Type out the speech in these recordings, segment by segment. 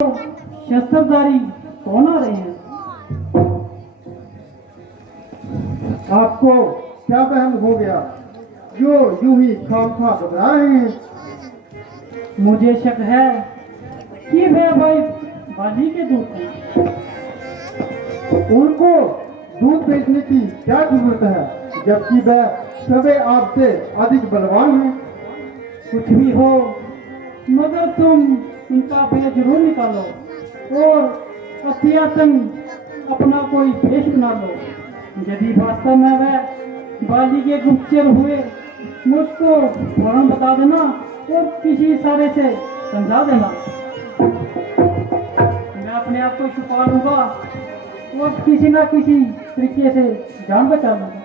शस्त्रधारी कौन आ रहे हैं? आपको क्या बहन हो गया जो यूं ही खामखा घबरा रहे हैं? मुझे शक है कि वे भाई बाली के दूत हैं। उनको दूध बेचने की क्या जरूरत है जबकि वह सभी आपसे अधिक बलवान हैं। कुछ भी हो मगर तुम उनका भेद जरूर निकालो और अतियातन अपना कोई भेष बना लो। यदि वास्तव में वह बाली के गुप्तचर हुए मुझको फौरन बता देना और किसी इशारे से समझा देना। मैं अपने आप को छुपा लूंगा और किसी ना किसी तरीके से जान बचा लूंगा।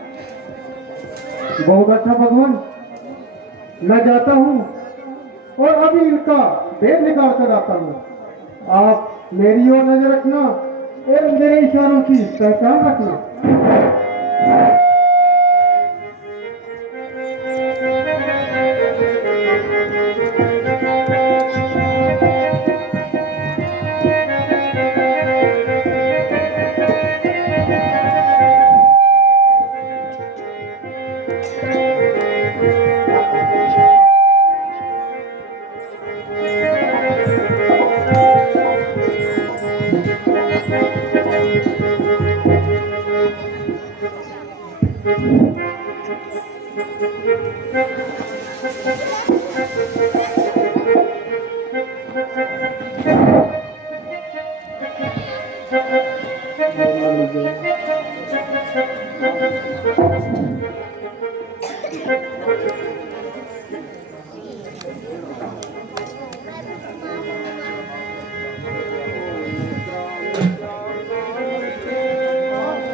बहुत अच्छा भगवान, मैं जाता हूँ और अभी इनका भेद निकाल कर आता हूँ। आप मेरी ओर नजर रखना और मेरे इशारों की पहचान रखना।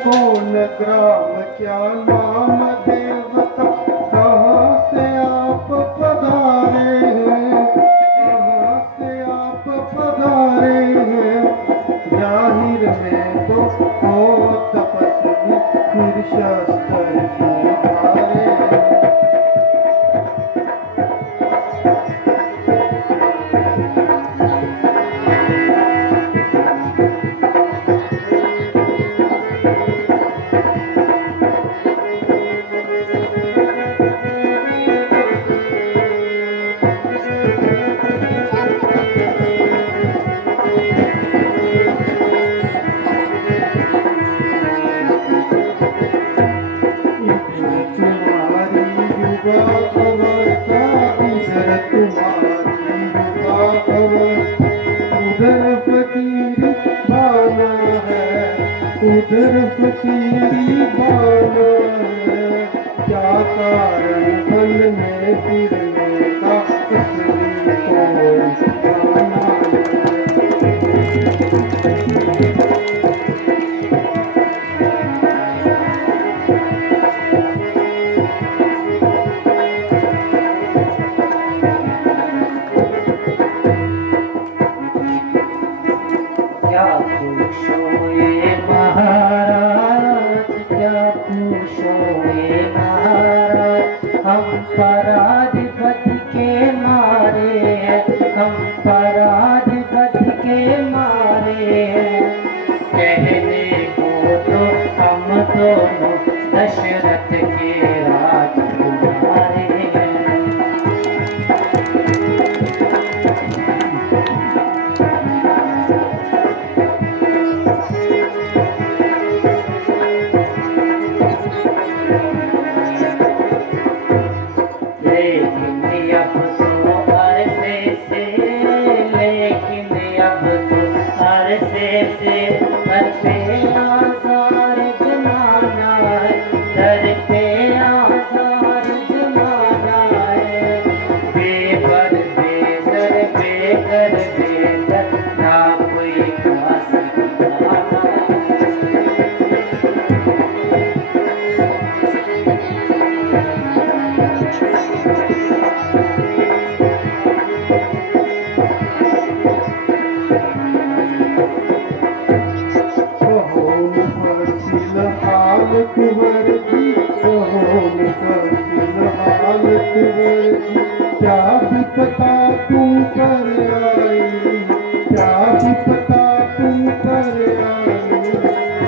कौन ग्राम क्या नाम देवता, कहाँ से आप पधारे हैं, कहाँ से आप पधारे हैं। जाहिर में तो हो तपस्वी फिर शस्त्र क्यों धारे। उधर फकीरी बाना है, क्या कारण बन में फिरने का असली कोई ठिकाना क्या पूछो ये महाराज, क्या पूछो ये महाराज। हम पराधिपति के मारे हैं, हम पराधिपति के मारे हैं। कहने को तो हम दोनों दशरथ के राजकुमार हैं। लेकिन अब तो अरसे से, लेकिन अब तो अरसे से घर पे आसार जमाना है, घर पे आसार जमाना है। बेबर बेसर बेकर बेसर ना कोई खास ठिकाना कुंवर जी, हाल कुंवर जी। क्या भी पता तू कर आई, क्या भी पता तुम पर आई,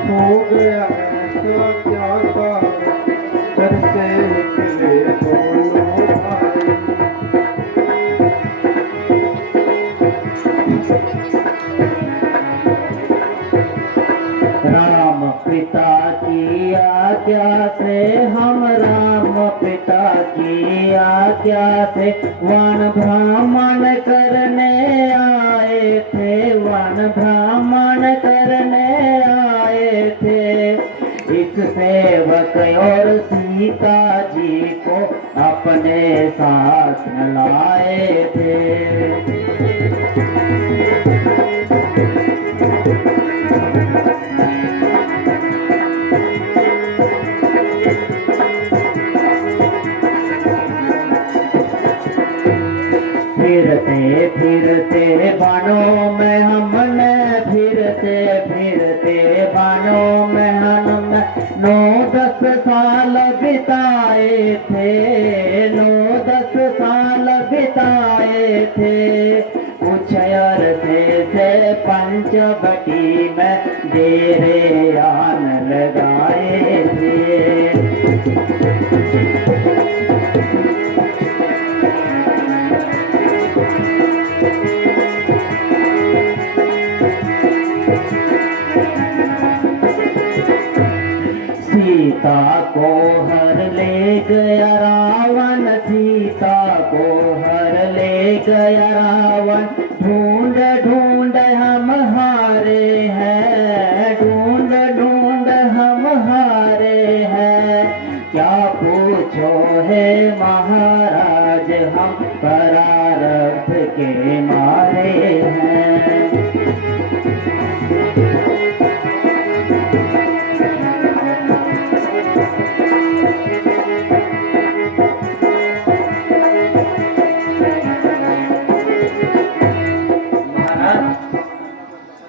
हो गया ऐसा क्या कारण, घर से निकले दोनों भाई। राम पिता की आज्ञा से हम राम पिता की आज्ञा से वन भ्रमण करने आए थे, वन भ्रमण करने आए थे। इस सेवक और सीता जी को अपने साथ लाए थे। फिरते फिरते वनों में हमने, फिरते फिरते वनों में हमने 9-10 साल बिताए थे, 9-10 साल बिताए थे। कुछ अरसे से पंचवटी में डेरे आन लगाए थे। सीता को हर ले गया रावण, सीता को हर ले गया रावण। ढूंढ ढूंढ हम हारे हैं, ढूंढ ढूंढ हम हारे हैं। क्या पूछो है महाराज, हम परारब्ध के मारे हैं।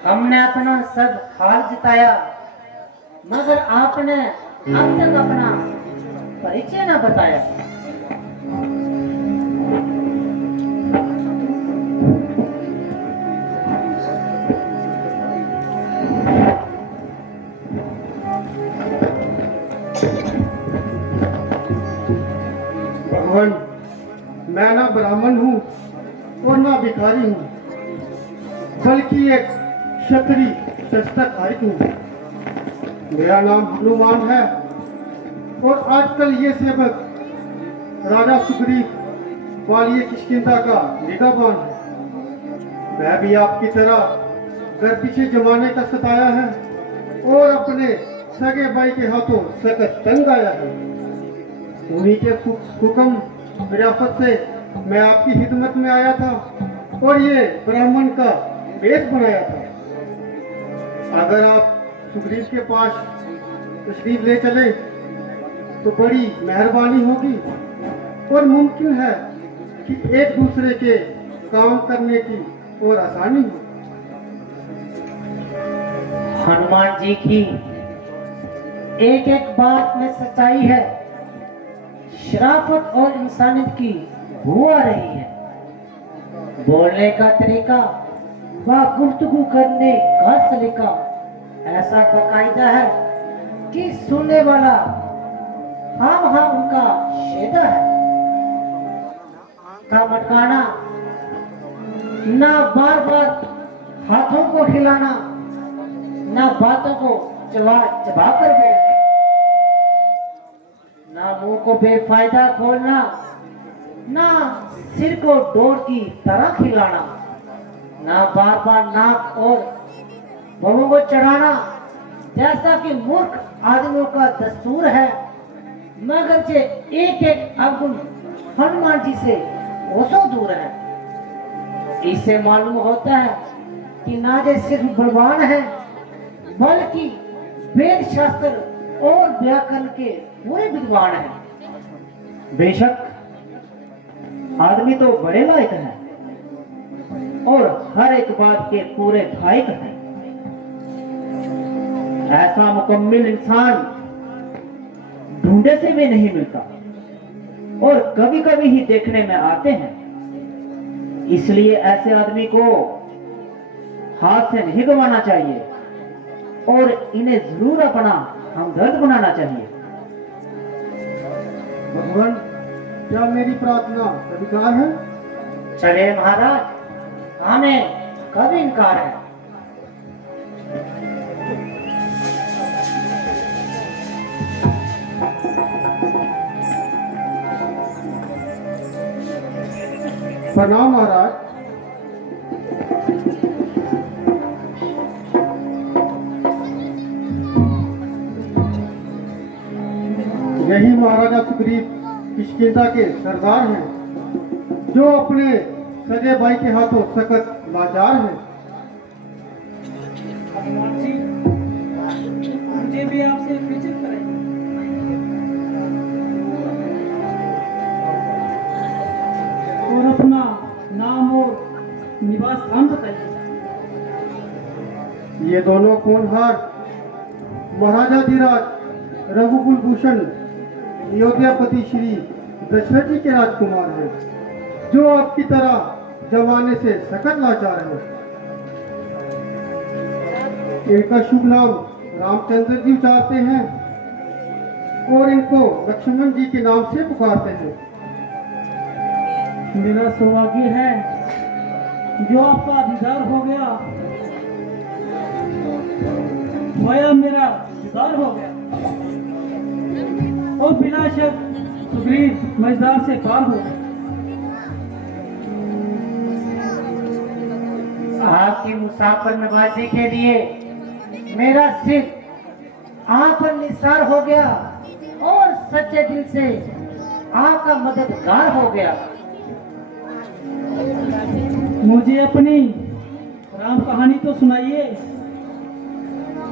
हमने अपना सब हाल जिताया, मगर आपने अब तक अपना परिचय न बताया। भगवान, मैं ना ब्राह्मण हूँ और ना भिखारी हूँ, बल्कि एक क्षत्रिय शस्त्रधारी हूँ। मेरा नाम हनुमान है और आजकल ये सेवक राजा सुग्रीव वाली किष्किंधा का निगाहबान है। मैं भी आपकी तरह घर पीछे जमाने का सताया है और अपने सगे भाई के हाथों सख्त तंग आया है। उन्हीं के हुक्म विरासत से मैं आपकी खिदमत में आया था और ये ब्राह्मण का वेश बनाया था। अगर आप सुग्रीव के पास तशरीफ ले चले तो बड़ी मेहरबानी होगी और मुमकिन है कि एक दूसरे के काम करने की और आसानी हो। हनुमान जी की एक एक बात में सच्चाई है। शराफत और इंसानियत की बू आ रही है। बोलने का तरीका व गुफ्तगू करने का सलीका ऐसा बाकायदा है कि सुनने वाला हम उनका शेदा है। का मटकाना, ना बार बार हाथों को हिलाना, ना बातों को चबा कर बोलना, ना मुंह को बेफायदा खोलना, ना सिर को डोर की तरह खिलाना, ना बार बार नाक और बबों को चढ़ाना जैसा कि मूर्ख आदमियों का दस्तूर है। मगर जे एक एक अवगुण हनुमान जी से कोसों दूर है। इससे मालूम होता है कि ना जे सिर्फ बलवान है बल्कि वेद शास्त्र और व्याकरण के पूरे विद्वान हैं। बेशक आदमी तो बड़े लायक हैं और हर एक बात के पूरे भाइक हैं। ऐसा मुकम्मिल इंसान ढूंढे से भी नहीं मिलता और कभी कभी ही देखने में आते हैं। इसलिए ऐसे आदमी को हाथ से नहीं गंवाना चाहिए और इन्हें जरूर अपना हमदर्द बनाना चाहिए। भगवान, क्या मेरी प्रार्थना स्वीकार है? चले महाराज, हमें कब इनकार है। प्रणाम महाराज। यही महाराजा सुग्रीव किष्किंधा के सरदार हैं, जो अपने सगे भाई के हाथों सख्त लाचार हैं। हनुमान जी, मुझे भी आपसे विचित्र कराइए और अपना नाम और निवास स्थान बताइए। ये दोनों होनहार महाराजा धीराज रघुकुल भूषण अयोध्यापति श्री दशरथ जी के राजकुमार हैं, जो आपकी तरह जमाने से सख्त लाचार हैं। इनका शुभ नाम रामचंद्र जी उचारते हैं और इनको लक्ष्मण जी के नाम से पुकारते हैं। मेरा सौभाग्य है जो आपका दीदार हो गया, खोया मेरा दीदार हो गया और बिना शक सुग्रीव मझधार से पार हो गया। आपकी मुसाफिर नवाजी के लिए मेरा सिर आप पर निसार हो गया और सच्चे दिल से आपका मददगार हो गया। मुझे अपनी राम कहानी तो सुनाइए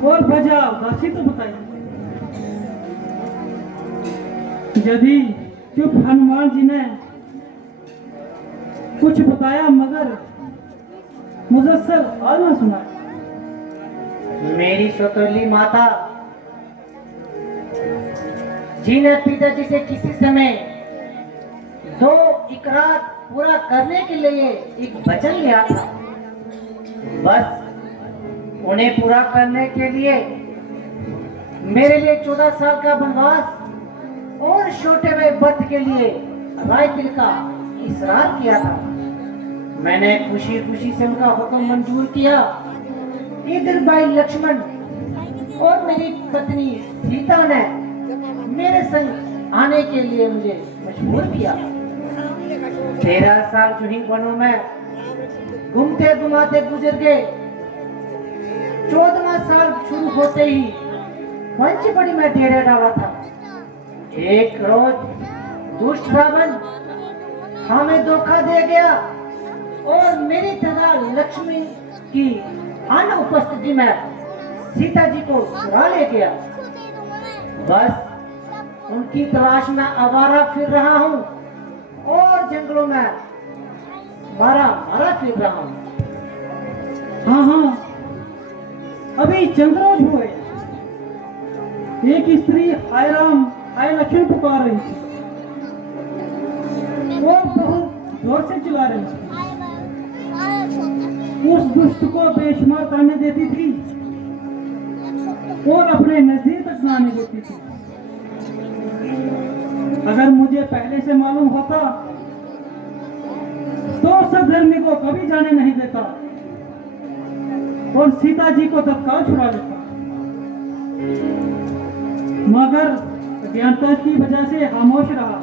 और वजह उदासी तो बताइए। यदि चुप हनुमान जी ने कुछ बताया मगर मुजस्सर आज ना सुना। मेरी सौतेली माता जी ने पिताजी से किसी समय 2 इकरार पूरा करने के लिए एक वचन लिया था। बस उन्हें पूरा करने के लिए मेरे लिए 14 साल का वनवास और छोटे भाई भट्ट के लिए राय तिल का इसरार किया था। मैंने खुशी खुशी से उनका हुक्म मंजूर किया। इधर भाई लक्ष्मण और मेरी पत्नी सीता ने मेरे संग आने के लिए मुझे मजबूर किया। 13 साल जो ही वनों में घूमते घुमाते गुजर गए। 14वां साल शुरू होते ही पंचपड़ी में डेरा डाला था। एक रोज दुष्ट रावण हमें धोखा दे गया और मेरी तरह लक्ष्मी की अनुपस्थिति में सीता जी को चुरा ले गया। बस उनकी तलाश में आवारा फिर रहा हूँ और जंगलों में मारा फिर रहा हूँ। हाँ हाँ, अभी चंद्रोज हुए, एक स्त्री हाय राम हाय लक्ष्मण पुकार रही थी। वो बहुत जोर से चिल्ला रही थी। उस दुष्ट को बेशुमार ताने देती थी और अपने नजदीक तक न आने देती थी। अगर मुझे पहले से मालूम होता तो सधर्मी को कभी जाने नहीं देता और सीता जी को तत्काल छुड़ा लेता, मगर अज्ञानता की वजह से खामोश रहा,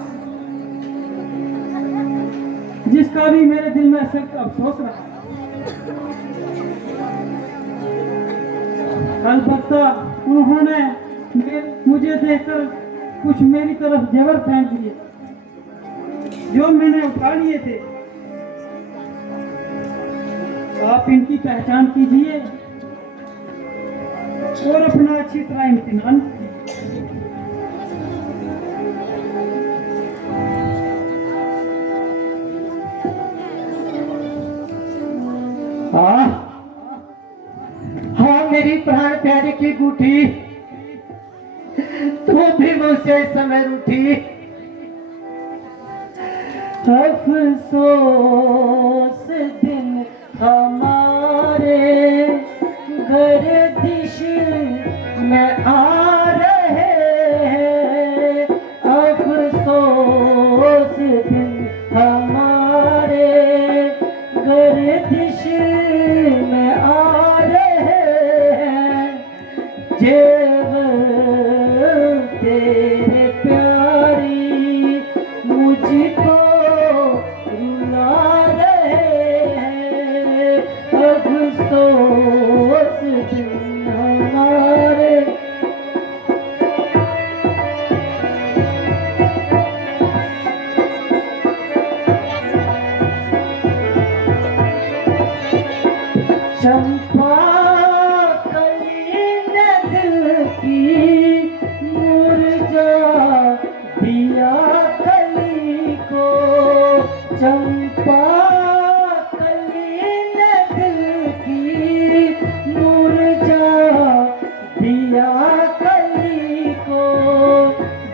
जिसका भी मेरे दिल में सख्त अफसोस रहा। अलबत्ता उन्होंने मुझे देखकर कुछ मेरी तरफ जेवर फेंक दिए जो मैंने उठा लिए थे। आप इनकी पहचान कीजिए और अपना अच्छी तरह इम्तिहान कीजिए। हाँ मेरी प्राण प्यारी की गुठी, तू भी मुझसे इस समय रूठी। अफसोस दिन हमारे दिन हमारे चंपा कली ने दिल की मुरझा दिया कली को चंपा कली ने दिल की मुरझा दिया कली को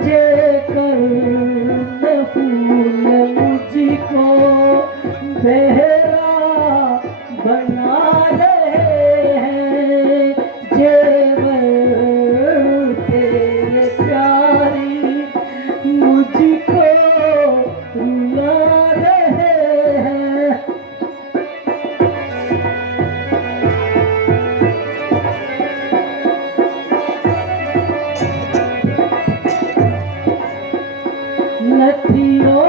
जेकर न फूल मुझको बेहरा बना रहे हैं जेवर तेरे प्यारी मुझको रुला रहे हैं नथियों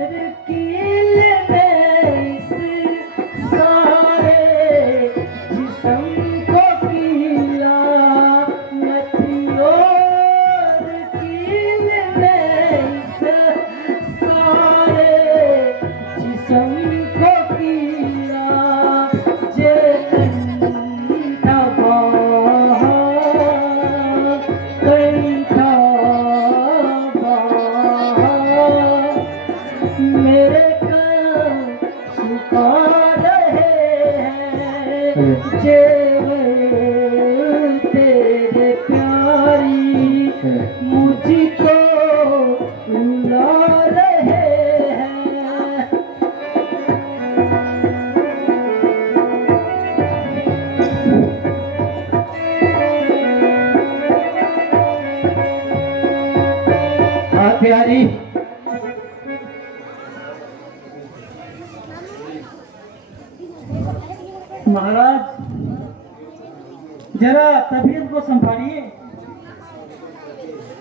रकील ने इस सारे जिस्म को किया नथियों रकील ने इस सारे जिस्म को किया कंठा बाहा कंठा मेरे कान सुखा रहे हैं जेवर तेरे प्यारी मुझको रुला रहे हैं हाँ प्यारी, महाराज जरा तबीयत को संभालिए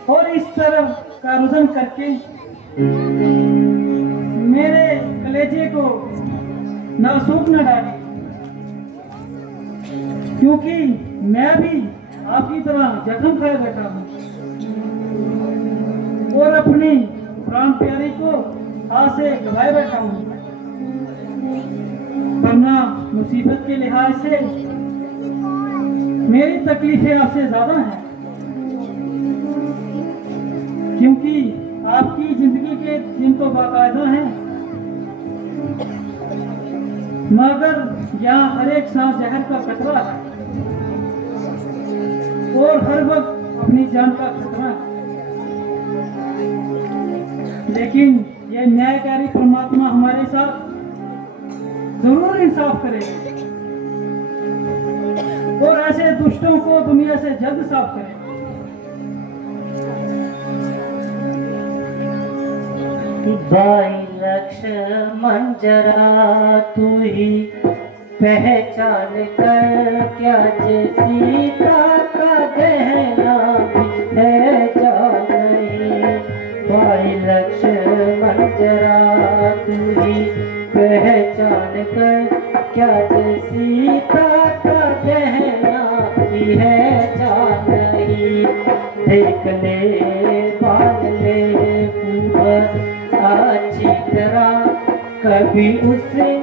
और इस तरफ का रुदन करके मेरे कलेजे को नासूक न डालिए क्योंकि मैं भी आपकी तरह जख्म खाए बैठा हूँ और अपनी प्राण प्यारी को हाथ से गवाए बैठा हूँ वरना मुसीबत के लिहाज से मेरी तकलीफें आपसे ज्यादा हैं क्योंकि आपकी जिंदगी के दिन तो बाकायदा हैं मगर यहाँ हर एक सांस जहर का खतरा है और हर वक्त अपनी जान का खतरा है लेकिन यह न्यायकारी परमात्मा हमारे साथ जरूर इंसाफ करेगा और ऐसे दुष्टों को दुनिया से जल्द साफ करेगा भाई लक्ष्मण जरा तू ही पहचान कर क्या जे सीता का गहना भी है जान नहीं भाई लक्ष्मण जरा तू ही पहचान कर क्या जे सीता का गहना भी है जान नहीं देख ले बाल ले ऊपर अच्छी तरह कभी उसने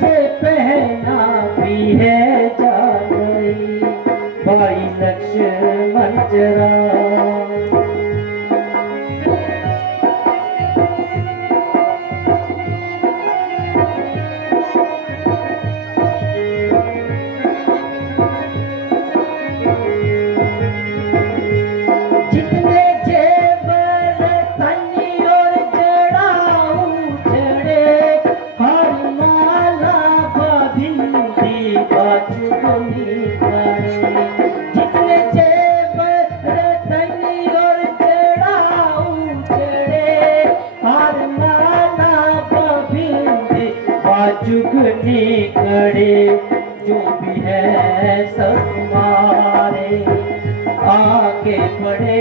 जे पहना भी है जान नहीं भाई लक्ष्मण जरा जुगनी करे जो भी है सब हमारे आगे बढ़े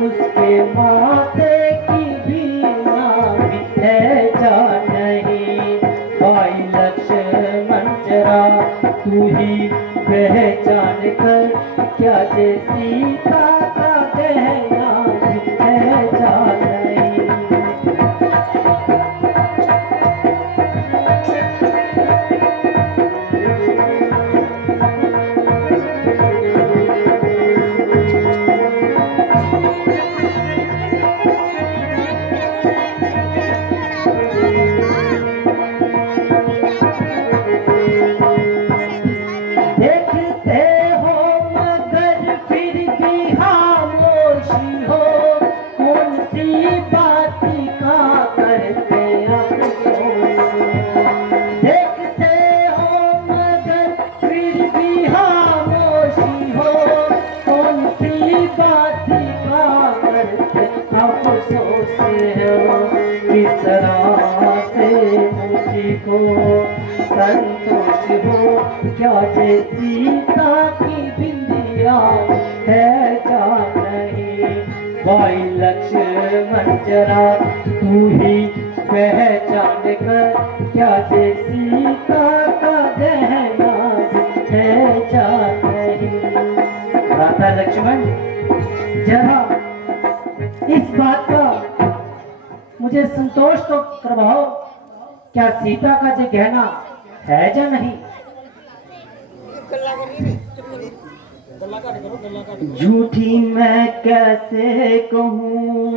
उसके माथे की भी नामी है जा नहीं भाई लक्ष्मण जरा तू ही पहचान कर क्या जे सीता का कहना पहचान नहीं। देखते हो मगर फिर भी खामोशी हो, कौन सी बात का करते अफसोस। देखते हो मगर फिर भी खामोशी हो, कौन सी बात का करते अफसोस हो। किस तरह से मुझको संतोष हो, क्या जे सीता की बिंदिया है जान नहीं। भाई लक्ष्मण जरा तू ही पहचान कर, क्या जे सीता का गहना है जान नहीं। भ्राता लक्ष्मण, जरा इस बात का मुझे संतोष तो करवाओ, क्या सीता का जो गहना है या नहीं। झूठी मैं कैसे कहूँ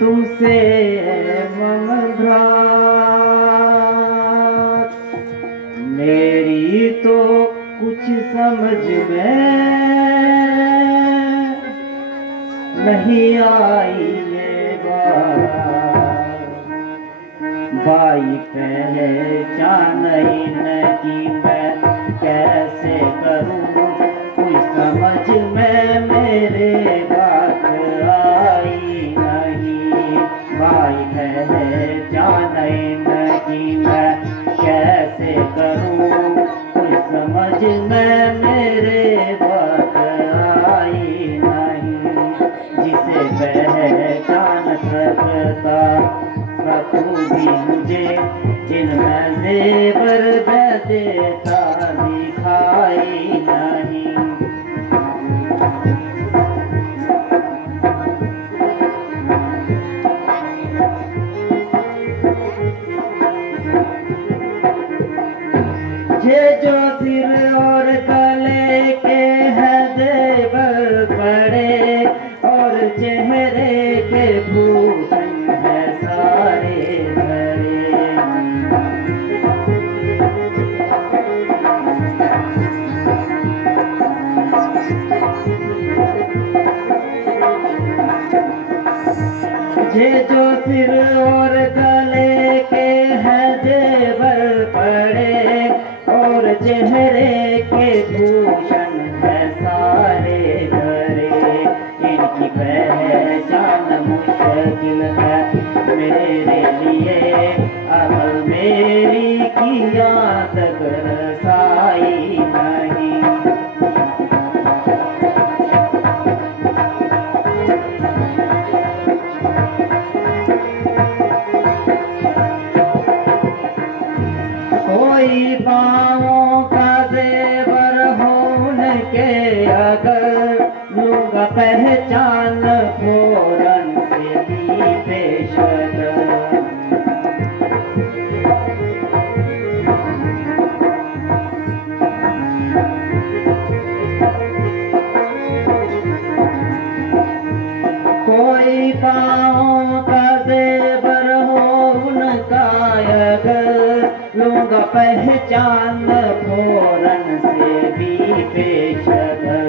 तुमसे ममद्रात, मेरी तो कुछ समझ में नहीं आई ये बात। भाई पहचान की मैं कैसे करूं, कोई समझ में मेरे बात आई नहीं। भाई पहचान की मैं कैसे करूं, कोई समझ में मेरे बात आई नहीं। जिसे पहचान सकता तू भी मुझे जिनमें जेवर देता दिखाई नहीं। ये जो सिर और गले के हैं जेवर बड़े, और चेहरे के भूषण है सारे भरे। ये जो सिर और गले के हैं जेवर पड़े, और चेहरे के भूषण है सारे भरे। इनकी पहचान मुश्किल है मेरे लिए, अगर मेरी किया तक रसाई नहीं। कोई पाँवों का जेवर होने के अगर लूंगा पहचान फौरन से ही पेशगर। कोई पाँवों का जेवर हो उनका अगर लूंगा पहचान फौरन से भी पेशगर।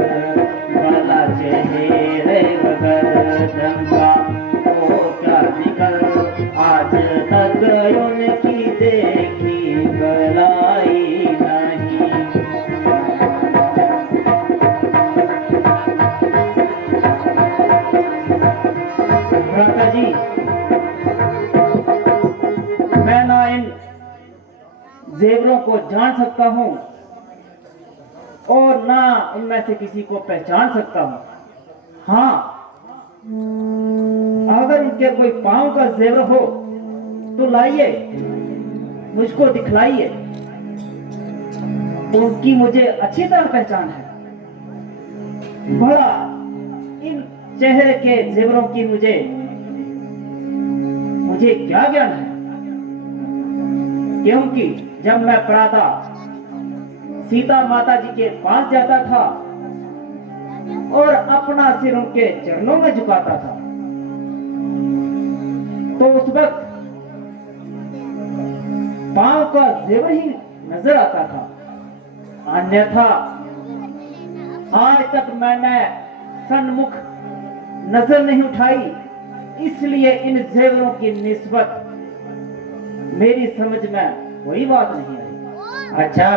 भला चेहरे वगर दंगा हो क्या निकल, आज तक उनकी देखी भलाई नहीं। भ्राता जी, मैं ना इन जेवरों को जान सकता हूँ और ना इनमें से किसी को पहचान सकता हूँ। हाँ, अगर इनके कोई पांव का जेवर हो तो लाइए, मुझको दिखलाइए। उनकी मुझे अच्छी तरह पहचान है। बड़ा इन चेहरे के जेवरों की मुझे क्या ज्ञान है, क्योंकि जब मैं प्रातः सीता माता जी के पास जाता था और अपना सिर उनके चरणों में झुकाता था, तो उस वक्त पांव का जेवर ही नजर आता था। अन्यथा आज तक मैंने सन्मुख नजर नहीं उठाई, इसलिए इन जेवरों की निस्बत मेरी समझ में कोई बात नहीं आई। अच्छा,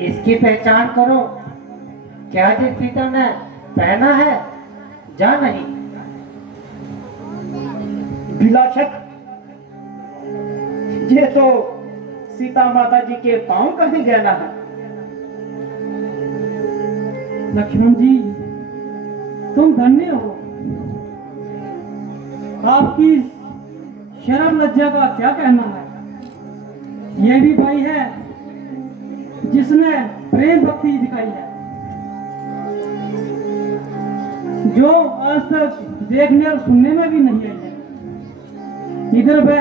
इसकी पहचान करो, क्या जी सीता ने पहना है या नहीं? बिला शक ये तो सीता माता जी के पांव का ही गहना है। लक्ष्मण जी, तुम धन्य हो। आपकी शर्म लज्जा का क्या कहना है। यह भी भाई है जिसने प्रेम भक्ति दिखाई है, जो आज तक देखने और सुनने में भी नहीं आई है। इधर वह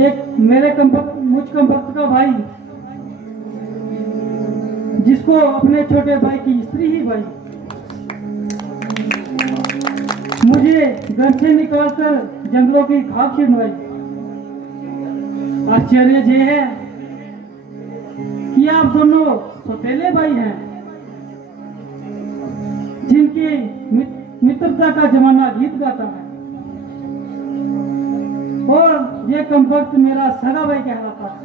एक मेरे मुझ कमबख्त का भाई, जिसको अपने छोटे भाई की स्त्री ही भाई मुझे घर से निकालकर जंगलों की खाक छिड़वाई। आश्चर्य ये है कि आप दोनों सौतेले भाई हैं, जिनकी मित्रता का जमाना गीत गाता है, और ये कमबख्त मेरा सगा भाई कहलाता है।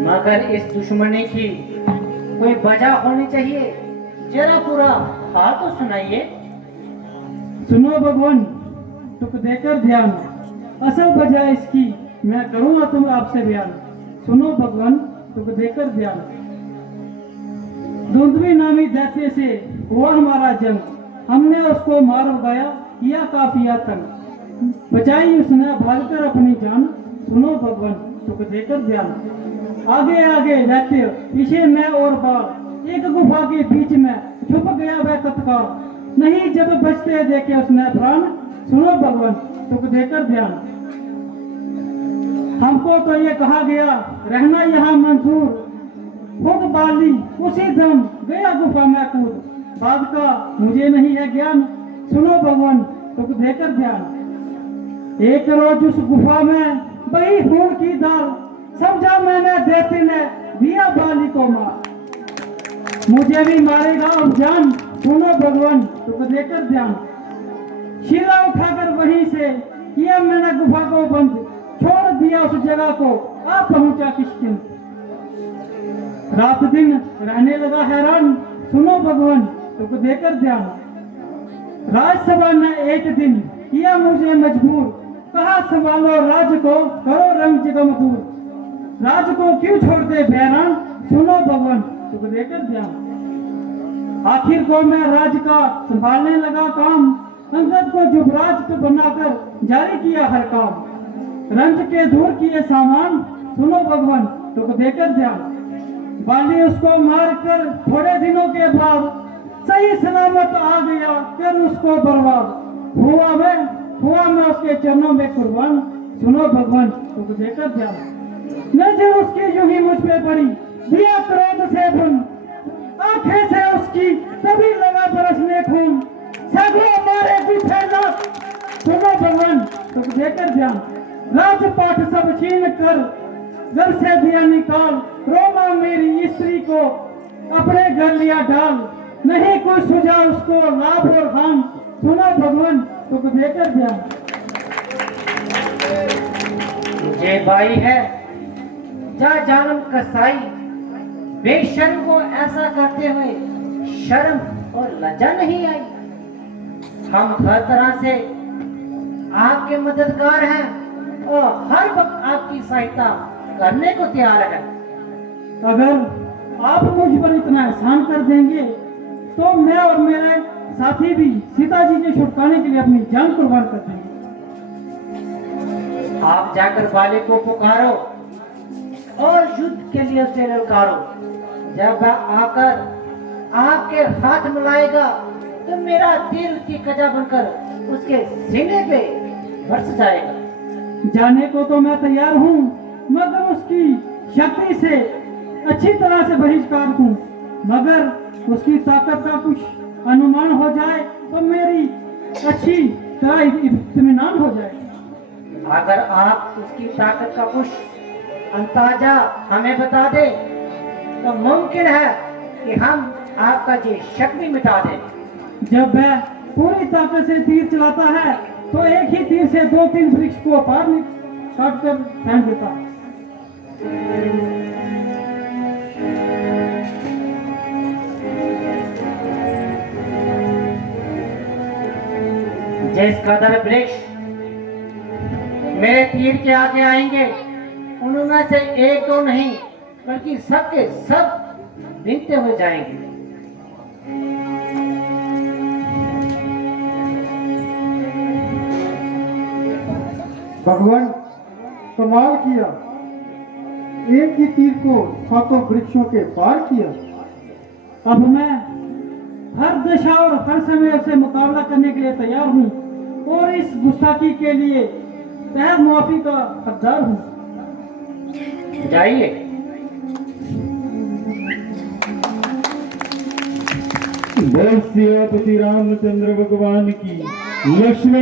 मगर इस दुश्मनी की कोई वजह होनी चाहिए, जरा पूरा हाल तो सुनाइए। सुनो भगवान, तुक देकर ध्यान, असल वजह इसकी मैं करूंगा तुम आपसे बयान। सुनो भगवान, तुक देकर ध्यान। धुंधवी नामी दैत्य से हुआ हमारा जंग, हमने उसको मार भगाया, किया काफी आतंक, बचाई उसने भागकर अपनी जान। सुनो भगवान, तुक देकर ध्यान। आगे आगे दैत्य, पीछे मैं और बाल, एक गुफा के बीच में छुप गया वह तत्काल, नहीं जब बचते देखे उसने प्राण। सुनो भगवान, तुक देकर ध्यान। हमको तो ये कहा गया रहना यहाँ मंजूर, खुद बाली उसी दम गया गुफा में कूद, बाद का मुझे नहीं है ज्ञान। सुनो भगवान, तुक देकर ध्यान। एक रोज उस गुफा में बही खून की दाल, समझा मैंने देते ने दिया बाली को मार, मुझे भी मारेगा अब जान। सुनो भगवान, तुक देकर ध्यान। शिला उठाकर वहीं से किया मैंने गुफा को बंद, छोड़ दिया उस जगह को, आ पहुंचा किशकिंद, रात दिन रहने लगा हैरान। सुनो भगवान, तुक देकर ध्यान। राजसभा ने एक दिन किया मुझे मजबूर, कहा संभालो राज को, करो रंग जगमगूर, राज को क्यों छोड़ दे बैरान। सुनो भगवान, तुक देकर ध्यान। आखिर को मैं राज का संभालने लगा काम, अंगद को युवराज बनाकर जारी किया हर काम, रंज के दूर किए सामान। सुनो भगवान, तुक देकर ध्यान। बाली उसको मारकर थोड़े दिनों के बाद, सही सलामत आ गया कर उसको बर्बाद, हुआ मैं उसके चरणों में कुर्बान। सुनो भगवान, तुक देकर ध्यान। नजर उसकी यूं ही मुझ पे पड़ी, दिया क्रोध से भुन, आंखें से उसकी तभी लगा बरसने खून, सैकड़ों मारे पीछे लाख। सुनो भगवान, तुक देकर ध्यान। राजपाट सब छीन कर घर से दिया निकाल, रोमा मेरी स्त्री को अपने घर लिया डाल, नहीं कोई सुझा उसको लाभ और हान। सुनो भगवान, तुक देकर ध्यान। ये भाई है जा जानम कसाई, बेशर्म को ऐसा करते हुए शर्म और लज्जा नहीं आई। हम हर तरह से आपके मददगार हैं और हर वक्त आपकी सहायता करने को तैयार है। अगर आप मुझ पर इतना एहसान कर देंगे तो मैं और मेरे साथी भी सीता जी के छुटकारे के लिए अपनी जान कुर्बान कर देंगे। आप जाकर बाले को पुकारो, लिए उसे ललकारो। जब वह आकर आपके हाथ मिलाएगा तो मेरा तीर उसकी कजा बनकर उसके सीने पे बरस जाएगा। जाने को तो मैं तैयार हूँ, मगर उसकी शक्ति से अच्छी तरह से बहिष्कार दूं। मगर उसकी ताकत का कुछ अनुमान हो जाए तो मेरी अच्छी तरह इत्मीनान हो जाए। अगर आप उसकी ताकत का कुछ अंदाजा हमें बता दे तो मुमकिन है कि हम आपका ये शक भी मिटा दें। जब वह पूरी ताकत से तीर चलाता है तो एक ही तीर से 2-3 वृक्ष को पार काट कर फेंक देता है। जिस कदर वृक्ष मेरे तीर के आगे आएंगे उनमें से एक दो नहीं बल्कि सबके सब बीतते हुए जाएंगे। भगवान कमाल किया, एक ही तीर को 7 वृक्षों के पार किया। अब मैं हर दिशा और हर समय से मुकाबला करने के लिए तैयार हूँ और इस गुस्ताखी के लिए तहत मुआफी का हकदार हूँ। जाइए। बोल सियापति रामचंद्र भगवान की। लक्ष्मण